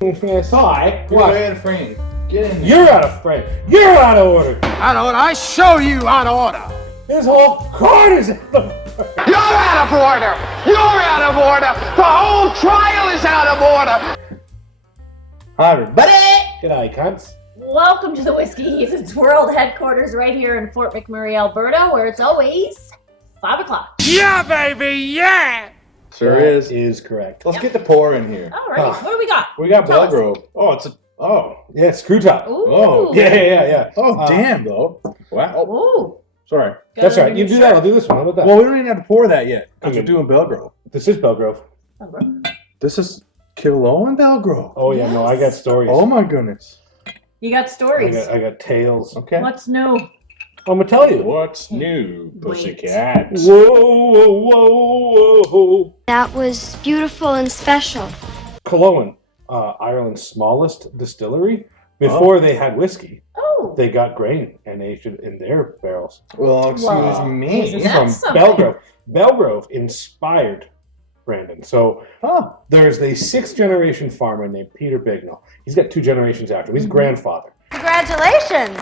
Hi. You're out of frame. Get in there. You're out of frame. You're out of order. Out of order. I show you out of order. This whole court is out of order. You're out of order. You're out of order. The whole trial is out of order. Hi, everybody. Good night, cunts. Welcome to the Whisky Heathens World Headquarters right here in Fort McMurray, Alberta, where it's always 5 o'clock. Yeah, baby, yeah. Sure That is. is correct. Let's get the pour in here. All right, what do we got? We got Tell us. Belgrove. Yeah, screw top. Ooh. Oh, Yeah. Damn, though. Wow. Ooh. Sorry. That's right. You do that. I'll do this one. How about that? Well, we don't even have to pour that yet because Okay. we're doing Belgrove. This is Belgrove. This is Killow and Belgrove. Oh yeah, no, I got stories. Oh my goodness. You got stories. I got tales. Okay. What's new? I'm gonna tell you. What's new, Wait. pussycats? Whoa. That was beautiful and special. Cullowen, Ireland's smallest distillery. Before they had whiskey, Oh. they got grain and aged it in their barrels. Well, excuse Wow. me. That's From something. Belgrove. Belgrove inspired Brandon. So there's a 6th-generation farmer named Peter Bignell. He's got 2 generations after him. He's grandfather. Congratulations,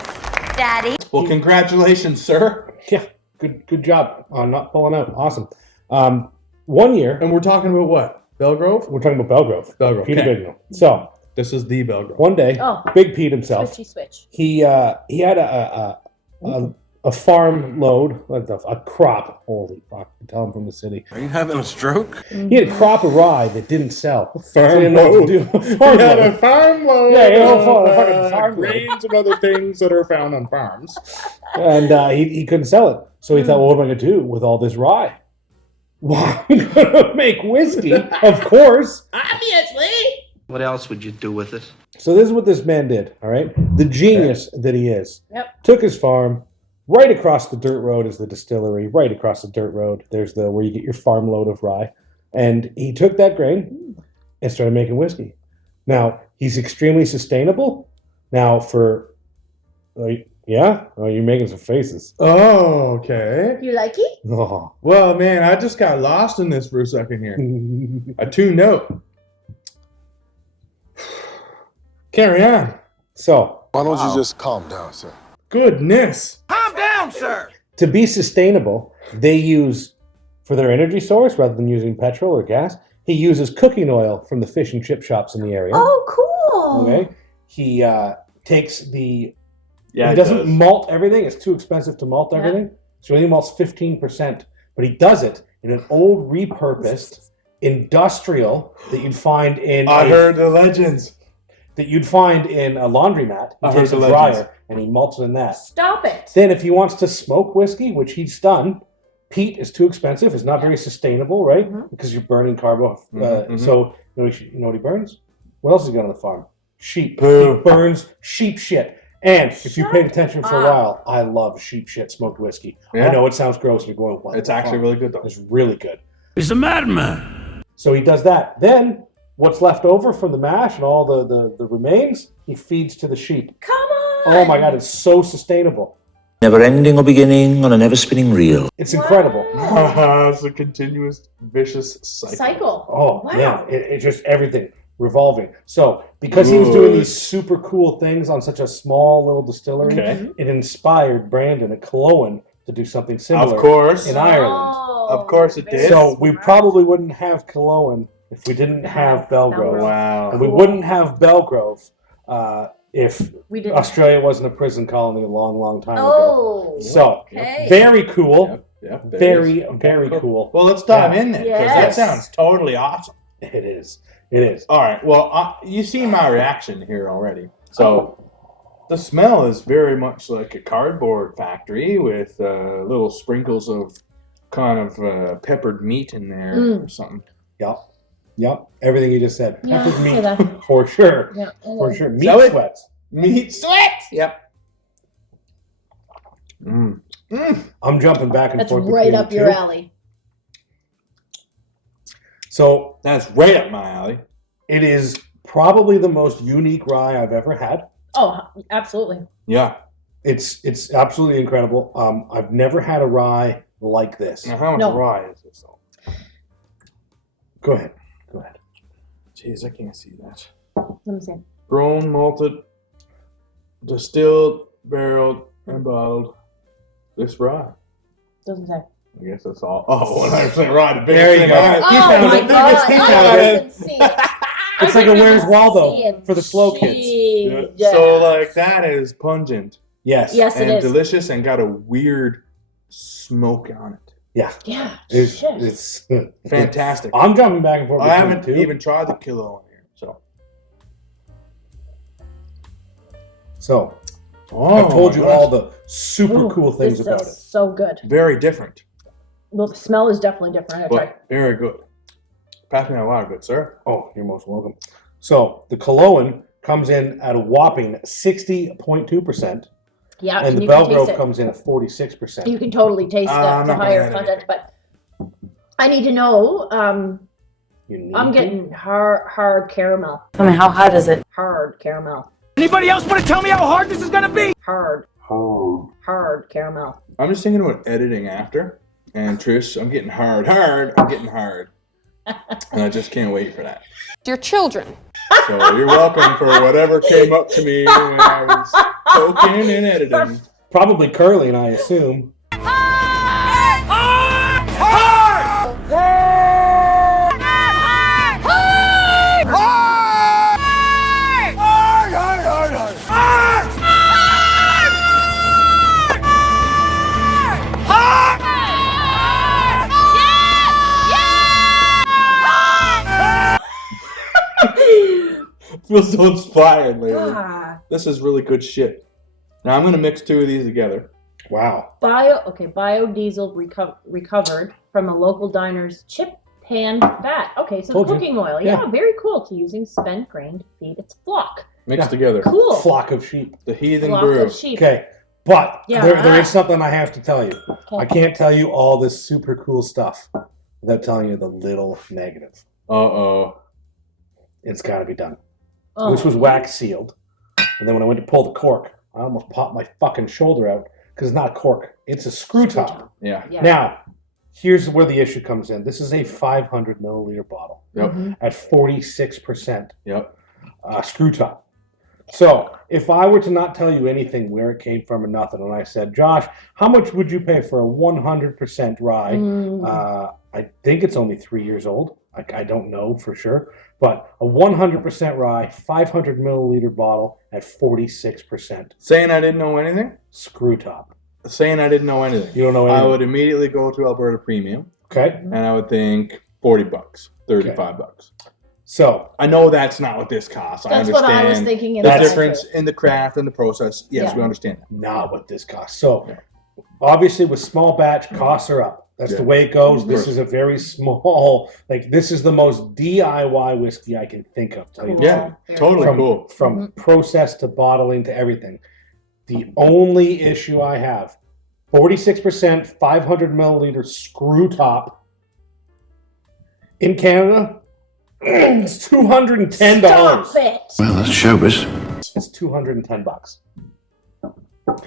Daddy. Well, congratulations, sir. Yeah, good job on not pulling out. Awesome. 1 year, And we're talking about what? Belgrove? we're talking about Belgrove. Belgrove, Peter okay. Bignell. So This is the Belgrove. one day, Oh. Big Pete himself, Switch. he had a farm load, a crop. Holy fuck! Tell him from the city. Are you having a stroke? He had a crop of rye that didn't sell. So he Farm didn't know what to load. do. He Farm had a load. farm load. Yeah, he had a of, fucking farm load. grains and other things that are found on farms. And he couldn't sell it. So he thought, well, what am I going to do with all this rye? Well, I'm going to make whiskey, of course. What else would you do with it? So this is what this man did, all right? The genius that he is. Yep. Took his farm. Right across the dirt road is the distillery. Right across the dirt road, there's where you get your farm load of rye. And he took that grain and started making whiskey. Now, he's extremely sustainable. Now, yeah? Oh, you're making some faces. Oh, okay. You like it? Oh. Well, man, I just got lost in this for a second here. I tuned out. Carry on. So, Why don't you just calm down, sir? Goodness. Calm down, sir. to be sustainable, they use, for their energy source, rather than using petrol or gas, he uses cooking oil from the fish and chip shops in the area. Oh, cool. Okay. He takes the... Yeah, he doesn't malt everything. It's too expensive to malt everything. So he only malts 15%. But he does it in an old repurposed industrial that you'd find in... I heard the legends. That you'd find in a laundromat. He I takes heard a the dryer legends. and he malts it in that. Stop it. Then if he wants to smoke whiskey, which he's done, peat is too expensive. It's not very sustainable, right? Mhm. Because you're burning carbo. Mhm. So you know what he burns? What else has he got on the farm? Sheep. Boo. He burns sheep shit. And if you Shut paid attention for a up. while, I love sheep shit smoked whiskey. Yeah. I know it sounds gross. And you're going, what? It's the actually fuck? really good, though. It's really good. He's a madman. So he does that. Then what's left over from the mash and all the remains, he feeds to the sheep. Come on. Oh my God, it's so sustainable. Never ending or beginning on a never spinning reel. It's incredible. Wow. It's a continuous, vicious cycle. Oh, Wow. yeah. It's just everything revolving. So, because he was doing these super cool things on such a small little distillery, Okay. it inspired Brandon at Cullowen to do something similar Of course. in Ireland. Oh, Of course it very did. So, we smart. probably wouldn't have Cullowen if we didn't have Belgrove. Wow. And we wouldn't have Belgrove if We didn't. Australia wasn't a prison colony a long, long time ago. Oh. So, okay. very cool. Yep, Very, very cool. Well, let's dive Yeah. in then, because that Yes. sounds totally awesome. It is. It is. All right. Well, you see my reaction here already. So the smell is very much like a cardboard factory with little sprinkles of kind of peppered meat in there or something. Yep. Everything you just said. Yeah, Peppered say meat. that. For sure. Yeah. For sure. Meat So it- sweats. Meat sweat. Yep. Mm. I'm jumping back and That's forth. right between up the your two. alley. So That's right up my alley. it is probably the most unique rye I've ever had. Oh, absolutely. Yeah. It's absolutely incredible. I've never had a rye like this. Now, how much No. rye is this? Though? Go ahead. Jeez, I can't see that. Let me see. Grown, malted, distilled, barreled, and bottled. This rye. Doesn't say. I guess that's all. Oh, 100% rye. The There you biggest go. thing. He Oh found my it. god! He I found didn't it. even see it. It's like a Where's Waldo See it. for the slow kids. Yeah. So, like, that is pungent Yes. Yes, it and is. delicious and got a weird smoke on it. Yeah. Yeah. It's, Shit. it's Fantastic. I'm jumping back and forth. I between haven't the two. even tried the kilo in here. So Oh, I've told my you gosh. all the super Ooh, cool things this about is it. so good. Very different, Well, the smell is definitely different. I tried. but very good. Pass me that water, good sir. Oh, you're most welcome. So the Cologne comes in at a whopping 60.2%, Yeah, and the you can taste Belgrove it. comes in at 46%. You can totally taste I'm the not gonna higher add content, anything. but I need to know. You need I'm to? getting hard caramel. Tell me, how hot is it? Hard caramel. Anybody else want to tell me how hard this is gonna be? Hard Oh. caramel. I'm just thinking about editing after. And Trish, I'm getting hard. I'm getting hard. And I just can't wait for that. Your children. So you're welcome for whatever came up to me when I was poking and editing. Probably curling, I assume. Feels so inspired lately. Ah, This is really good shit. Now I'm gonna mix two of these together. Wow. biodiesel recovered from a local diner's chip pan fat. Okay, so Told you. cooking oil. Yeah. Yeah, very cool. To using spent grain to feed its flock. Mixed Yeah. together. Cool. Flock of sheep. The heathen Flock brew. of sheep. Okay. But Yeah. there is something I have to tell you. Okay. I can't tell you all this super cool stuff without telling you the little negative. Uh-oh. It's got to be done. Oh. This was wax sealed. And then when I went to pull the cork, I almost popped my fucking shoulder out because it's not a cork. It's a screw top. Yeah. Yeah. Now, here's where the issue comes in. This is a 500 milliliter bottle Yep. Mhm. at 46% Yep. screw top. So if I were to not tell you anything where it came from or nothing, and I said, Josh, how much would you pay for a 100% rye? Mm. I think it's only 3 years old. I don't know for sure. But a 100% rye, 500 milliliter bottle at 46% Saying I didn't know anything? screw top. Saying I didn't know anything. You don't know I anything. would immediately go to Alberta Premium Okay? and I would think $40, $35. So, I know that's not what this costs. I That's what understand I was thinking. the That's- difference in the craft and the process. Yes, Yeah. we understand that. not what this costs. So, Yeah. obviously, with small batch, costs are up. That's Yeah. the way it goes. Of This course. is a very small, like, this is the most DIY whiskey I can think of. Tell you the Yeah, truth. Very totally from, cool. From process to bottling to everything. The only issue I have 46%, 500 milliliter screw top. In Canada, it's $210. Stop it! Well, that's showbiz. It's $210.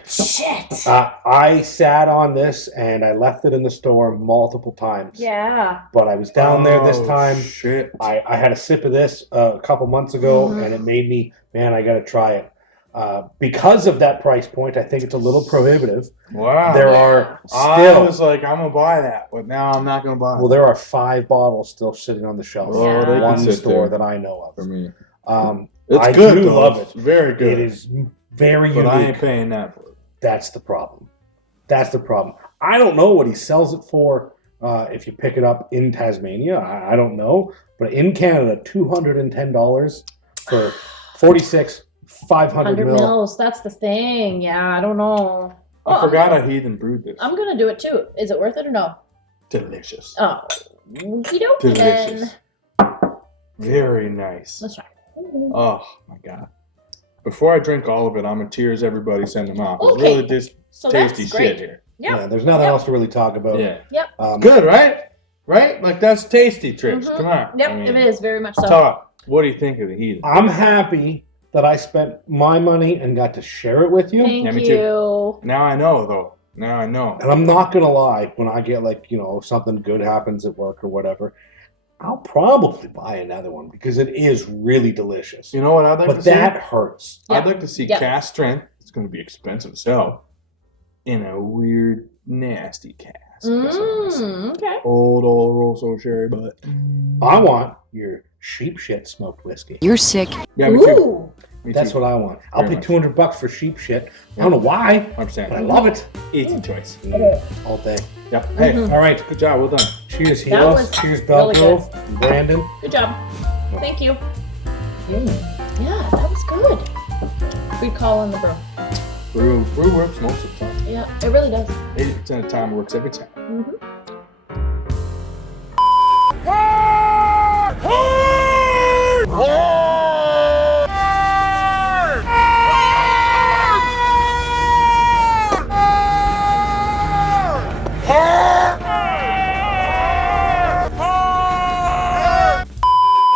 Shit! I sat on this and I left it in the store multiple times. Yeah. But I was down there this Oh, time. Shit. I had a sip of this a couple months ago, Mhm. and it made me, man, I got to try it. Because of that price point, I think it's a little prohibitive. Wow. There Yeah. are I still, was like, I'm going to buy that, but now I'm not going to buy it. well, there are 5 bottles still sitting on the shelf. Oh, they can One sit store there that I know for of. me. It's It's I good, do though. love It's it. very good. It is very but unique. I ain't paying that for it. That's the problem. That's the problem. I don't know what he sells it for if you pick it up in Tasmania. I don't know. But in Canada, $210 for 46, 500 100 mil. mils. That's the thing. Yeah, I don't know. I Well, forgot I heathen brewed this. I'm gonna do it too. Is it worth it or no? Delicious. Oh, okie dokie then. Delicious. Very nice. Let's try. Oh, my God. Before I drink all of it, I'm going to tears everybody, send them out. It's Okay. really just So tasty that's great. shit here. Yep. Yeah, there's nothing Yep. else to really talk about. Yeah. Good. Good, right? Right? Like, that's tasty, Trish. Mhm. Come on. Yep, I mean, it is very much so. Talk. What do you think of the heathen? I'm happy that I spent my money and got to share it with you. Thank Yeah, me you. Now I know, though. Now I know. And I'm not going to lie, when I get, like, you know, something good happens at work or whatever, I'll probably buy another one because it is really delicious. You know what I'd like to But see? that hurts. I'd like to see Yep. cast strength. It's going to be expensive as hell. In a weird, nasty cask. That's what I wanna see. Okay. Old Rosso sherry butt. I want your sheep shit smoked whiskey. You're sick. Yeah, me too. Ooh. Me That's too. what I want. I'll Very pay much. $200 for sheep shit. I don't know why, 100%. but I love it. Easy choice. All day. Yep. Hey, All right. good job. Well done. Cheers, That Helos. was Cheers, really Belgrove. Brandon. Good job. Thank you. Yeah, that was good. Good call on the brew. Brew works most of the time. Yeah, it really does. 80% of the time, it works every time. Mm-hmm. Hard!